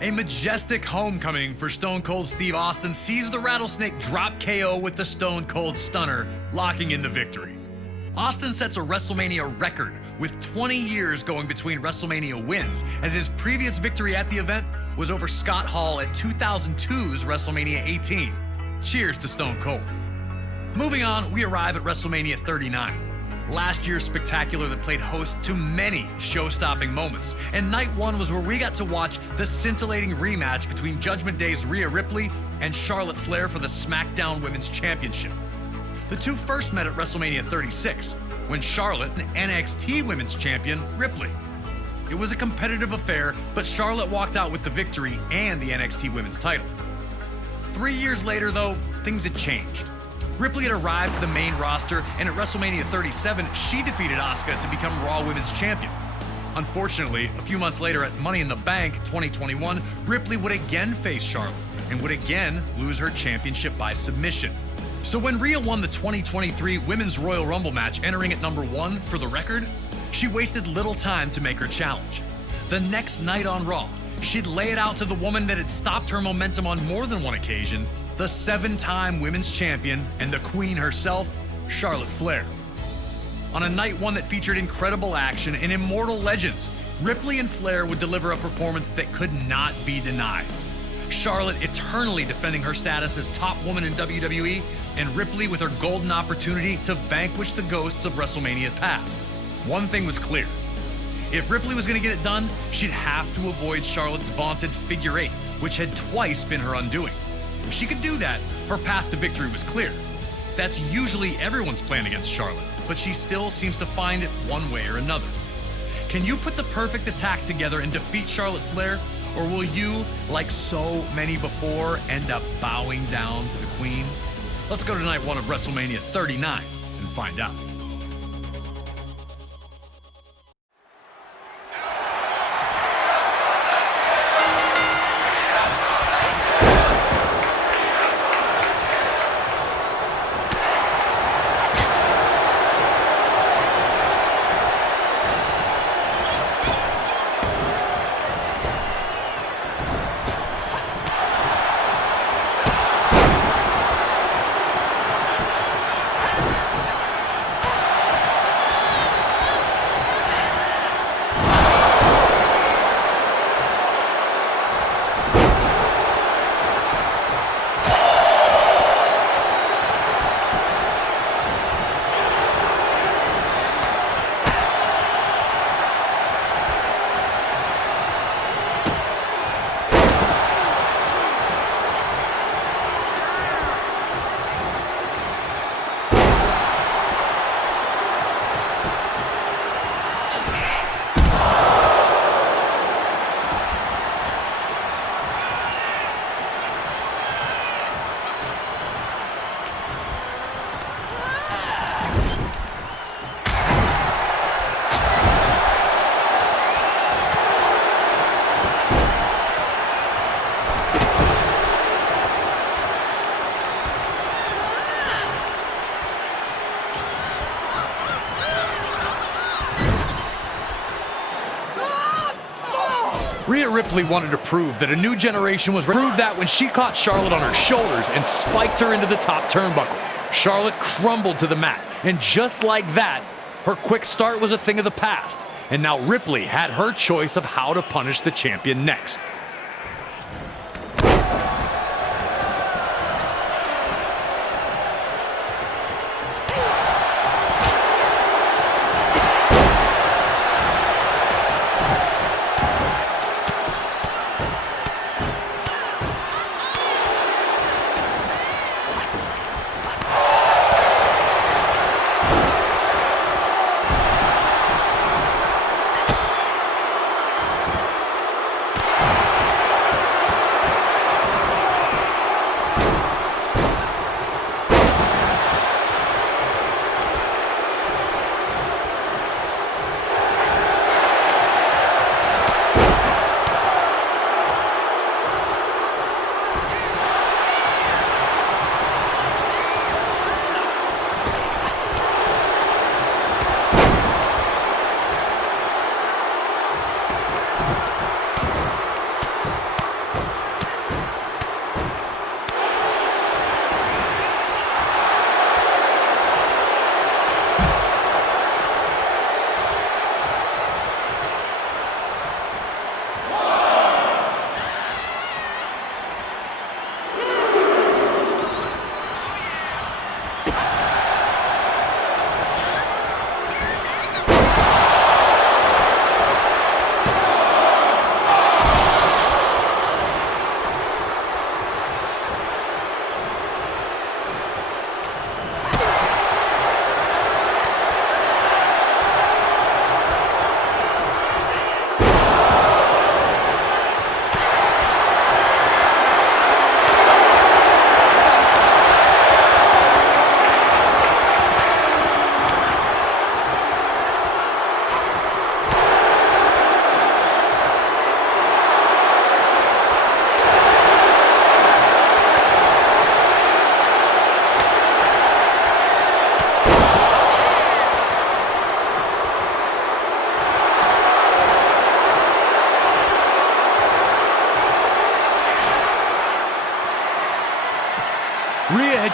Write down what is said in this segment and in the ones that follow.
A majestic homecoming for Stone Cold Steve Austin sees the Rattlesnake drop KO with the Stone Cold Stunner, locking in the victory. Austin sets a WrestleMania record with 20 years going between WrestleMania wins, as his previous victory at the event was over Scott Hall at 2002's WrestleMania 18. Cheers to Stone Cold. Moving on, we arrive at WrestleMania 39. Last year's spectacular that played host to many show-stopping moments, and night one was where we got to watch the scintillating rematch between Judgment Day's Rhea Ripley and Charlotte Flair for the SmackDown Women's Championship. The two first met at WrestleMania 36, when Charlotte and NXT Women's Champion Ripley. It was a competitive affair, but Charlotte walked out with the victory and the NXT Women's title. 3 years later, though, things had changed. Ripley had arrived to the main roster, and at WrestleMania 37, she defeated Asuka to become Raw Women's Champion. Unfortunately, a few months later at Money in the Bank 2021, Ripley would again face Charlotte and would again lose her championship by submission. So when Rhea won the 2023 Women's Royal Rumble match, entering at number 1 for the record, she wasted little time to make her challenge. The next night on Raw, she'd lay it out to the woman that had stopped her momentum on more than one occasion, the 7-time women's champion and the queen herself, Charlotte Flair. On a night one that featured incredible action and immortal legends, Ripley and Flair would deliver a performance that could not be denied. Charlotte eternally defending her status as top woman in WWE, and Ripley with her golden opportunity to vanquish the ghosts of WrestleMania past. One thing was clear. If Ripley was going to get it done, she'd have to avoid Charlotte's vaunted figure 8, which had twice been her undoing. If she could do that, her path to victory was clear. That's usually everyone's plan against Charlotte, but she still seems to find it one way or another. Can you put the perfect attack together and defeat Charlotte Flair? Or will you, like so many before, end up bowing down to the queen? Let's go to night one of WrestleMania 39 and find out. Rhea Ripley wanted to prove that a new generation was ready. Proved that when she caught Charlotte on her shoulders and spiked her into the top turnbuckle. Charlotte crumbled to the mat, and just like that, her quick start was a thing of the past. And now Ripley had her choice of how to punish the champion next.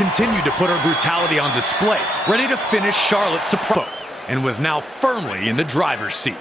continued to put her brutality on display, ready to finish Charlotte's surprise, and was now firmly in the driver's seat.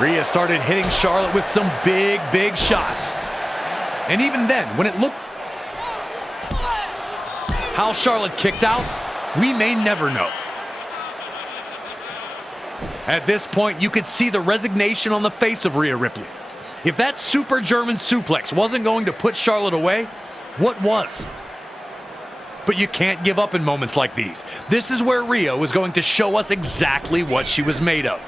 Rhea started hitting Charlotte with some big shots. And even then, when it looked how Charlotte kicked out, we may never know. At this point, you could see the resignation on the face of Rhea Ripley. If that super German suplex wasn't going to put Charlotte away, what was? But you can't give up in moments like these. This is where Rhea was going to show us exactly what she was made of.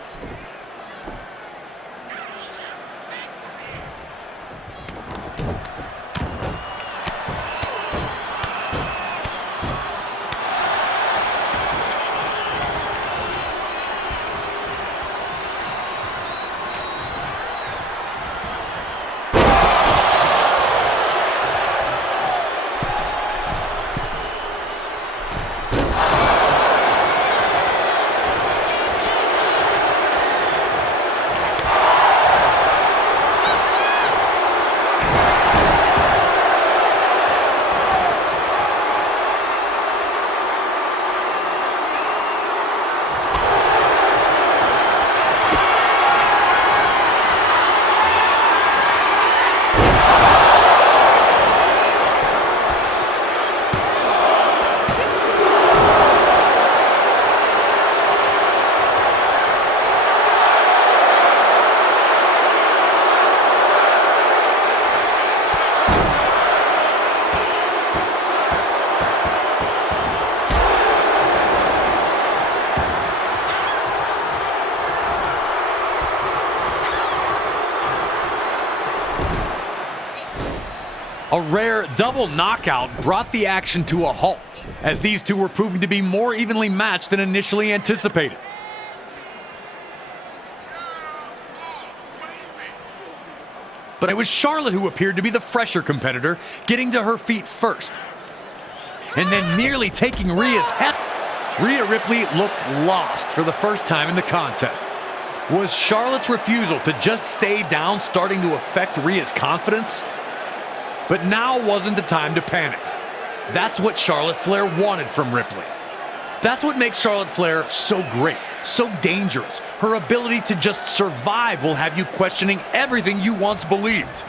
A rare double knockout brought the action to a halt, as these two were proving to be more evenly matched than initially anticipated. But it was Charlotte who appeared to be the fresher competitor, getting to her feet first, and then nearly taking Rhea's head. Rhea Ripley looked lost for the first time in the contest. Was Charlotte's refusal to just stay down starting to affect Rhea's confidence? But now wasn't the time to panic. That's what Charlotte Flair wanted from Ripley. That's what makes Charlotte Flair so great, so dangerous. Her ability to just survive will have you questioning everything you once believed.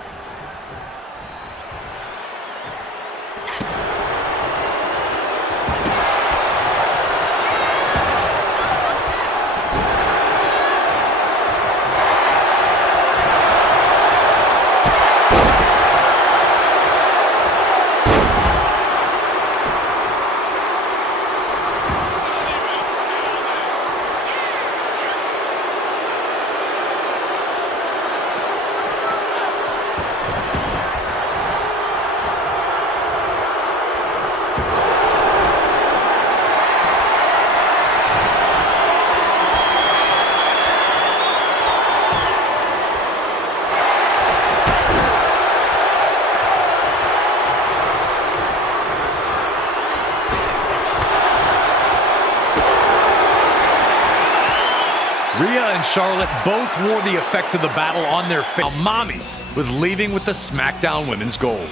Rhea and Charlotte both wore the effects of the battle on their face. Mommy was leaving with the SmackDown Women's Gold.